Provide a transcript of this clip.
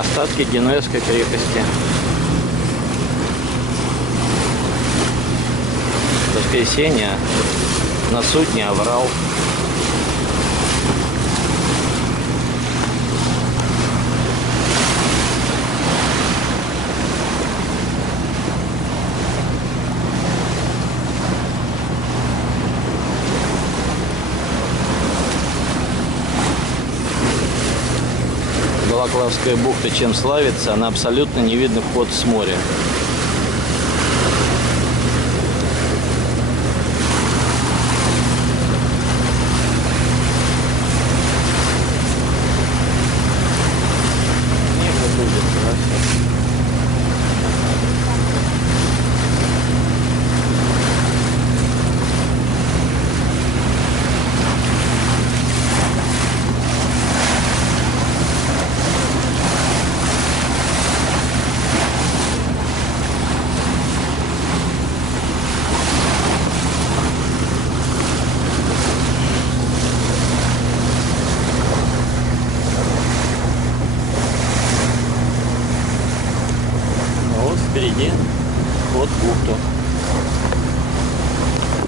Остатки Генуэзской крепости. Воскресенье на судне «Аврал». Балаклавская бухта чем славится, она абсолютно не видно вход с моря. Впереди вход в бухту.